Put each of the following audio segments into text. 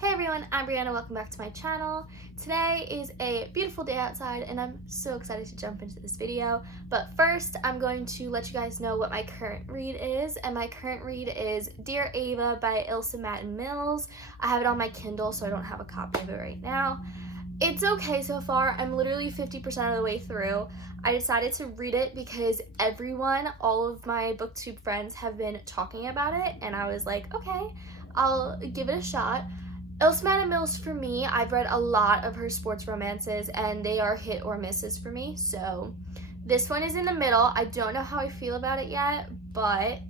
Hey everyone, I'm Brianna. Welcome back to my channel. Today is a beautiful day outside and I'm so excited to jump into this video. But first, I'm going to let you guys know what my current read is. And my current read is Dear Ava by Ilsa Matten Mills. I have it on my Kindle, so I don't have a copy of it right now. It's okay so far. I'm literally 50% of the way through. I decided to read it because all of my booktube friends have been talking about it, and I was like, okay, I'll give it a shot. Ilsa Matten Mills, for me, I've read a lot of her sports romances and they are hit or misses for me, so this one is in the middle. I don't know how I feel about it yet, but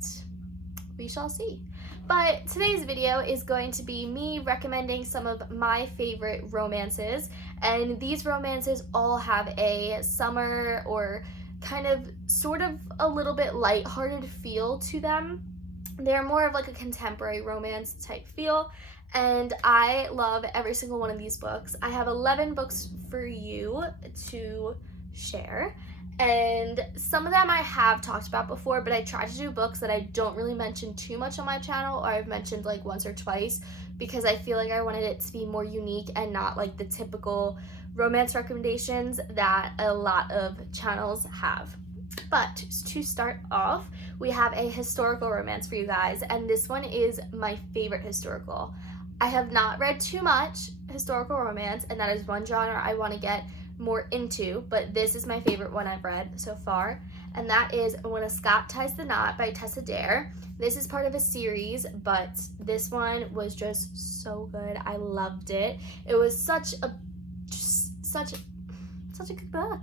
we shall see. But today's video is going to be me recommending some of my favorite romances, and these romances all have a summer or kind of sort of a little bit lighthearted feel to them. They're more of like a contemporary romance type feel, and I love every single one of these books. I have 11 books for you to share, and some of them I have talked about before, but I try to do books that I don't really mention too much on my channel, or I've mentioned like once or twice, because I feel like I wanted it to be more unique and not like the typical romance recommendations that a lot of channels have. But to start off, we have a historical romance for you guys, and this one is my favorite historical. I have not read too much historical romance, and that is one genre I want to get more into, but this is my favorite one I've read so far, and that is When a Scot Ties the Knot by Tessa Dare. This is part of a series, but this one was just so good. I loved it. It was such a good book.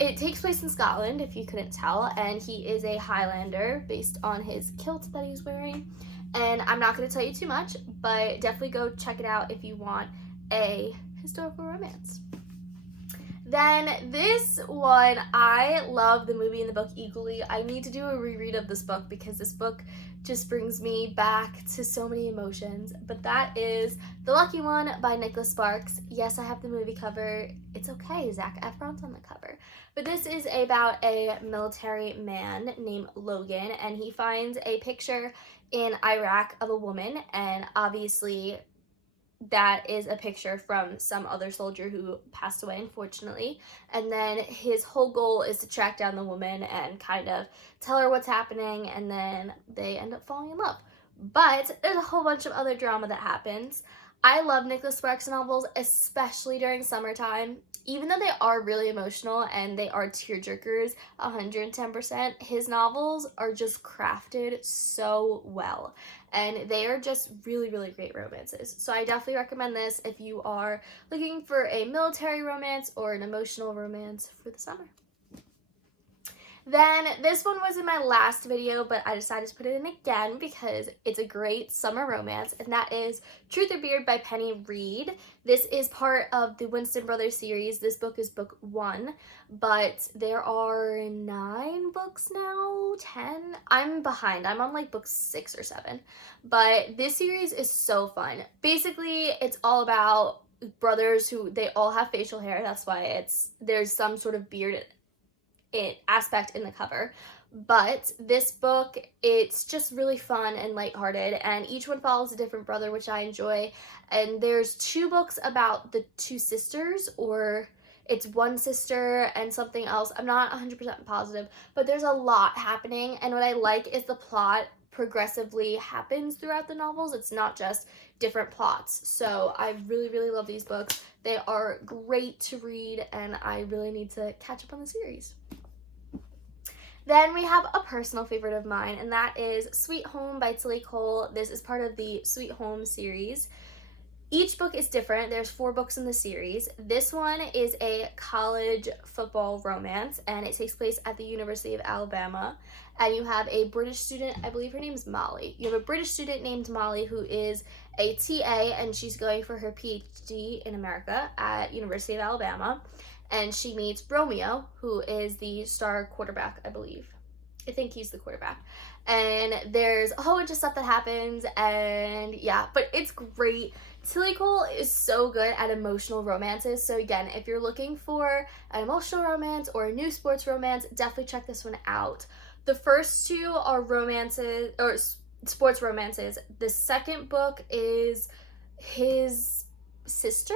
It takes place in Scotland, if you couldn't tell, and he is a Highlander based on his kilt that he's wearing. And I'm not going to tell you too much, but definitely go check it out if you want a historical romance. Then this one, I love the movie and the book equally. I need to do a reread of this book because this book just brings me back to so many emotions. But that is The Lucky One by Nicholas Sparks. Yes, I have the movie cover. It's okay, Zac Efron's on the cover. But this is about a military man named Logan, and he finds a picture in Iraq of a woman, and obviously that is a picture from some other soldier who passed away, unfortunately. And then his whole goal is to track down the woman and kind of tell her what's happening, and then they end up falling in love. But there's a whole bunch of other drama that happens. I love Nicholas Sparks novels, especially during summertime. Even though they are really emotional and they are tearjerkers 110%, his novels are just crafted so well. And they are just really, really great romances. So I definitely recommend this if you are looking for a military romance or an emotional romance for the summer. Then this one was in my last video, but I decided to put it in again because it's a great summer romance, and that is Truth or Beard by Penny Reed. This is part of the Winston Brothers series. This book is book 1, but there are 9 books now, 10. I'm behind. I'm on like book 6 or 7, but this series is so fun. Basically, it's all about brothers who they all have facial hair. That's why there's some sort of beard aspect in the cover. But this book, it's just really fun and lighthearted, and each one follows a different brother, which I enjoy. And there's 2 books about the 2 sisters, or it's one sister and something else. I'm not 100% positive, but there's a lot happening, and what I like is the plot progressively happens throughout the novels. It's not just different plots. So I really, really love these books. They are great to read, and I really need to catch up on the series. Then we have a personal favorite of mine, and that is Sweet Home by Tilly Cole. This is part of the Sweet Home series. Each book is different. There's 4 books in the series. This one is a college football romance, and it takes place at the University of Alabama. And you have a British student, I believe her name is Molly. You have a British student named Molly who is a TA, and she's going for her PhD in America at University of Alabama. And she meets Romeo, who is the star quarterback, I believe. I think he's the quarterback. And there's a whole bunch of stuff that happens, and yeah, but it's great. Tilly Cole is so good at emotional romances. So again, if you're looking for an emotional romance or a new sports romance, definitely check this one out. The first 2 are romances, or sports romances. The second book is his sister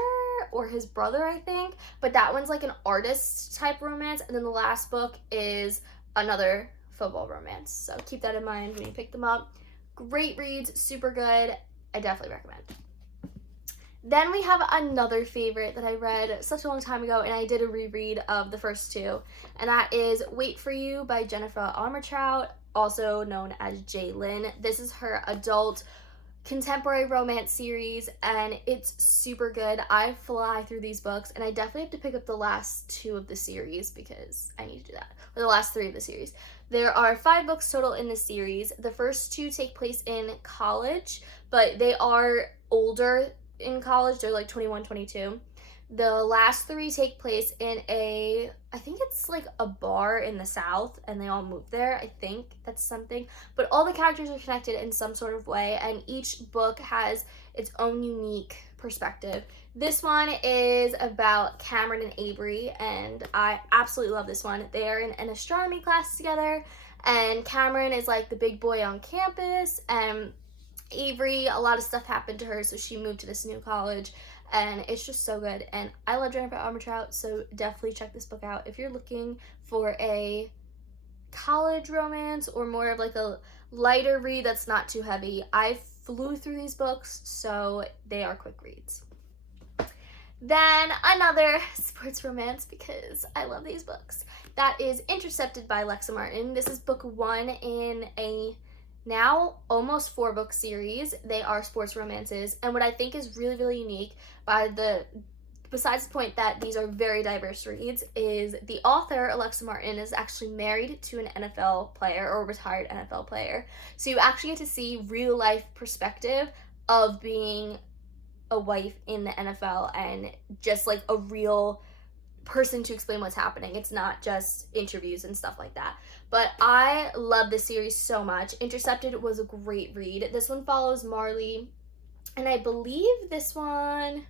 or his brother, I think, but that one's like an artist type romance, and then the last book is another football romance. So keep that in mind when you pick them up. Great reads, super good. I definitely recommend. Then we have another favorite that I read such a long time ago, and I did a reread of the first two, and that is Wait for You by Jennifer Armentrout, also known as Jaylyn. This is her adult contemporary romance series, and it's super good. I fly through these books, and I definitely have to pick up the last two of the series because I need to do that, or the last three of the series. There are 5 books total in this series. The first 2 take place in college, but they are older in college. They're like 21, 22. The last 3 take place in I think it's like a bar in the South, and they all move there. I think that's something. But all the characters are connected in some sort of way, and each book has its own unique perspective. This one is about Cameron and Avery, and I absolutely love this one. They are in an astronomy class together, and Cameron is like the big boy on campus, and Avery, a lot of stuff happened to her, so she moved to this new college, and it's just so good. And I love Jennifer Armentrout, so definitely check this book out if you're looking for a college romance or more of like a lighter read that's not too heavy. I flew through these books, so they are quick reads. Then another sports romance, because I love these books, that is Intercepted by Lexa Martin. This is book 1 in a now almost 4-book series. They are sports romances, and what I think is really, really unique, besides the point that these are very diverse reads, is the author, Alexa Martin, is actually married to an NFL player or retired NFL player. So you actually get to see real life perspective of being a wife in the NFL and just like a real person to explain what's happening. It's not just interviews and stuff like that. But I love this series so much. Intercepted was a great read. This one follows Marley, and I believe this one,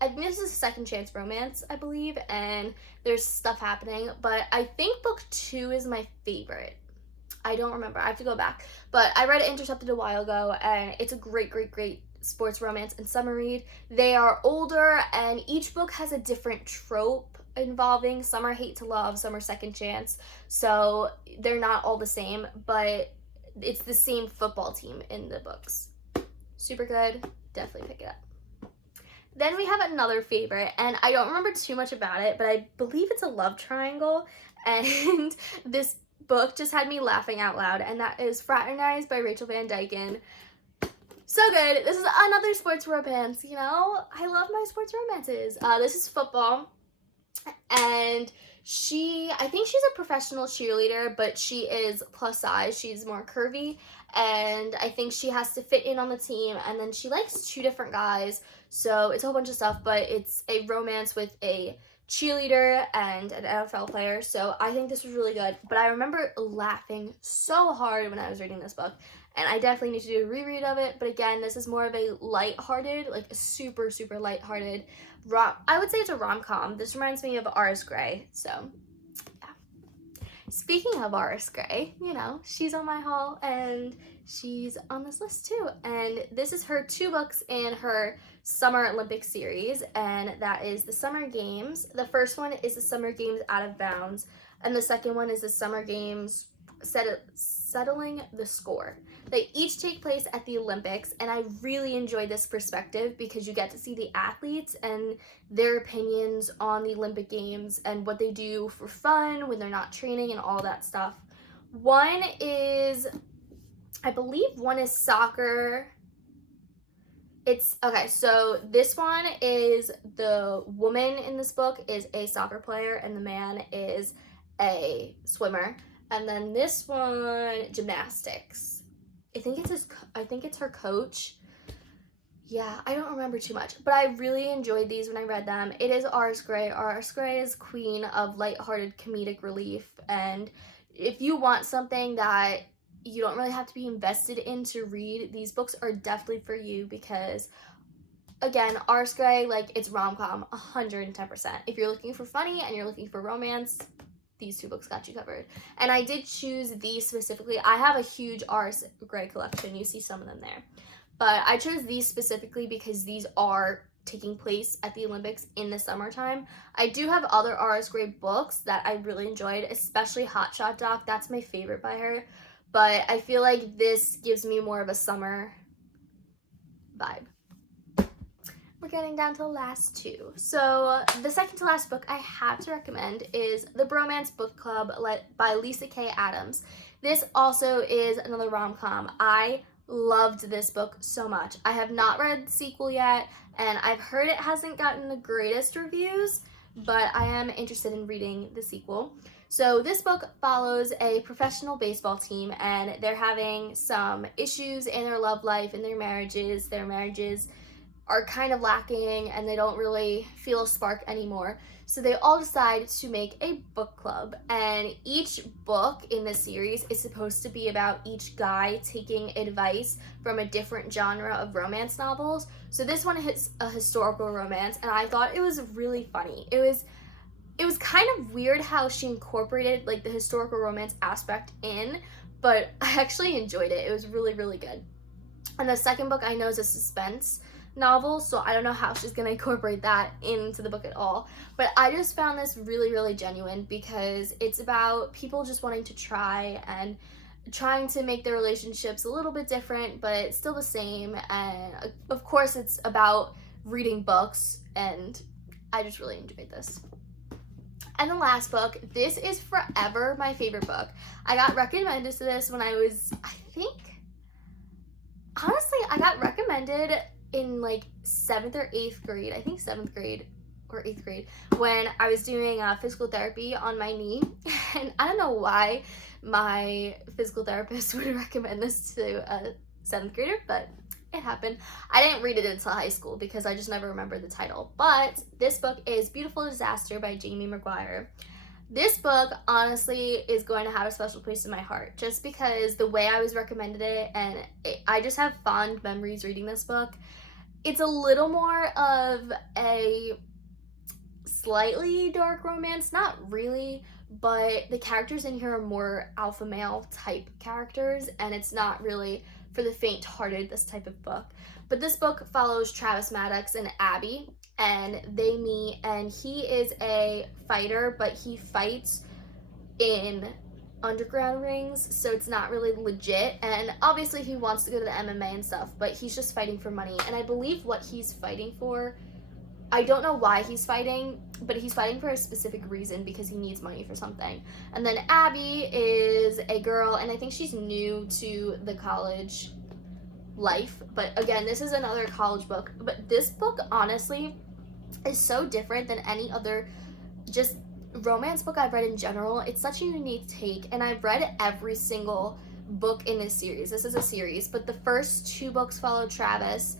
I think this is a second chance romance, I believe, and there's stuff happening, but I think book 2 is my favorite. I don't remember. I have to go back. But I read Intercepted a while ago, and it's a great, great, great sports romance and summer read. They are older, and each book has a different trope involving. Some are hate to love, some are second chance. So they're not all the same, but it's the same football team in the books. Super good. Definitely pick it up. Then we have another favorite, and I don't remember too much about it, but I believe it's a love triangle, and this book just had me laughing out loud, and that is Fraternized by Rachel Van Dyken. So good. This is another sports romance, you know? I love my sports romances. This is football, and I think she's a professional cheerleader, but she is plus size. She's more curvy, and I think she has to fit in on the team, and then she likes 2 different guys, so it's a whole bunch of stuff, but it's a romance with a cheerleader and an NFL player, so I think this was really good. But I remember laughing so hard when I was reading this book, and I definitely need to do a reread of it. But again, this is more of a lighthearted, like a super, super lighthearted I would say it's a rom-com. This reminds me of Aris Gray, so yeah. Speaking of Aris Gray, you know, she's on my haul, and she's on this list too, and this is her 2 books in her Summer Olympic series, and that is the Summer Games. The first one is the Summer Games Out of Bounds, and the second one is the Summer Games Settling the Score. They each take place at the Olympics, and I really enjoy this perspective because you get to see the athletes and their opinions on the Olympic Games and what they do for fun when they're not training and all that stuff. I believe one is soccer. Okay, so this one is the woman in this book is a soccer player and the man is a swimmer. And then this one, gymnastics. I think it's her coach. Yeah, I don't remember too much, but I really enjoyed these when I read them. It is Aris Gray. Aris Gray is queen of lighthearted comedic relief, and if you want something that you don't really have to be invested in to read, these books are definitely for you because, again, Aris Gray, like, it's rom-com 110%. If you're looking for funny and you're looking for romance, these 2 books got you covered. And I did choose these specifically. I have a huge Aris Gray collection. You see some of them there. but I chose these specifically because these are taking place at the Olympics in the summertime. I do have other RS grade books that I really enjoyed, especially Hot Shot Doc. That's my favorite by her, but I feel like this gives me more of a summer vibe. We're getting down to the last two. So the second to last book I have to recommend is The Bromance Book Club by Lisa K. Adams. This also is another rom-com. I loved this book so much. I have not read the sequel yet, and I've heard it hasn't gotten the greatest reviews, but I am interested in reading the sequel. So this book follows a professional baseball team, and they're having some issues in their love life and their marriages. Their marriages are kind of lacking and they don't really feel a spark anymore. So they all decide to make a book club, and each book in the series is supposed to be about each guy taking advice from a different genre of romance novels. So this one is a historical romance, and I thought it was really funny. It was kind of weird how she incorporated like the historical romance aspect in, but I actually enjoyed it. It was really, really good. And the second book I know is a suspense novel, so I don't know how she's gonna incorporate that into the book at all, but I just found this really, really genuine because it's about people just wanting to try and trying to make their relationships a little bit different but still the same, and of course it's about reading books, and I just really enjoyed this. And the last book, this is forever my favorite book. I got recommended to this when I was, honestly, I got recommended in like 7th or 8th grade, I think 7th grade or 8th grade, when I was doing physical therapy on my knee. And I don't know why my physical therapist would recommend this to a 7th grader, but it happened. I didn't read it until high school because I just never remembered the title. But this book is Beautiful Disaster by Jamie Maguire. This book honestly is going to have a special place in my heart just because the way I was recommended it, and I just have fond memories reading this book. It's a little more of a slightly dark romance, not really, but the characters in here are more alpha male type characters, and it's not really for the faint-hearted, this type of book. But this book follows Travis Maddox and Abby, and they meet, and he is a fighter, but he fights in underground rings, so it's not really legit, and obviously he wants to go to the MMA and stuff, but he's just fighting for money. And I believe what he's fighting for, I don't know why he's fighting, but he's fighting for a specific reason because he needs money for something. And then Abby is a girl, and I think she's new to the college life, but again, this is another college book. But this book honestly is so different than any other just romance book I've read in general. It's such a unique take, and I've read every single book in this series. This is a series, but the first 2 books follow Travis.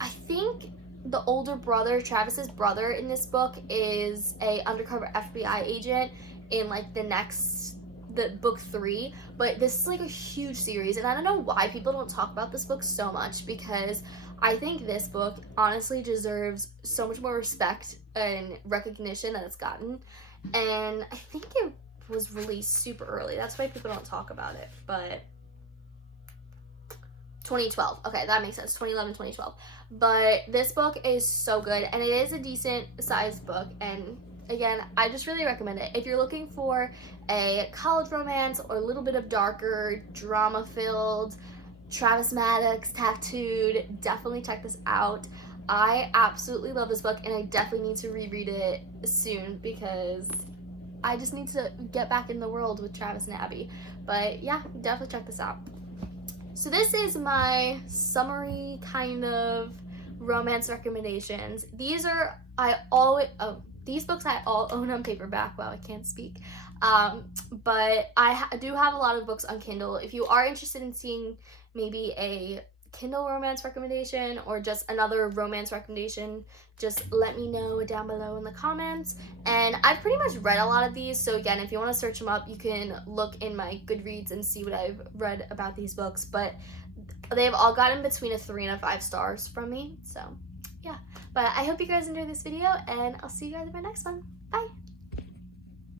I think the older brother, Travis's brother in this book, is a undercover FBI agent in like the book 3, but this is like a huge series, and I don't know why people don't talk about this book so much because I think this book honestly deserves so much more respect and recognition that it's gotten, and I think it was released super early. That's why people don't talk about it, but 2012. Okay, that makes sense. 2011, 2012. But this book is so good, and it is a decent sized book, and again, I just really recommend it. If you're looking for a college romance or a little bit of darker, drama-filled, Travis Maddox tattooed, definitely check this out. I absolutely love this book, and I definitely need to reread it soon because I just need to get back in the world with Travis and Abby. But yeah, definitely check this out. So this is my summary kind of romance recommendations. These books I all own on paperback. Wow, I can't speak. But I do have a lot of books on Kindle. If you are interested in seeing maybe a Kindle romance recommendation or just another romance recommendation, just let me know down below in the comments. And I've pretty much read a lot of these, so again, if you want to search them up, you can look in my Goodreads and see what I've read about these books, but they've all gotten between a 3 and a 5 stars from me, so yeah. But I hope you guys enjoyed this video, and I'll see you guys in my next one. Bye!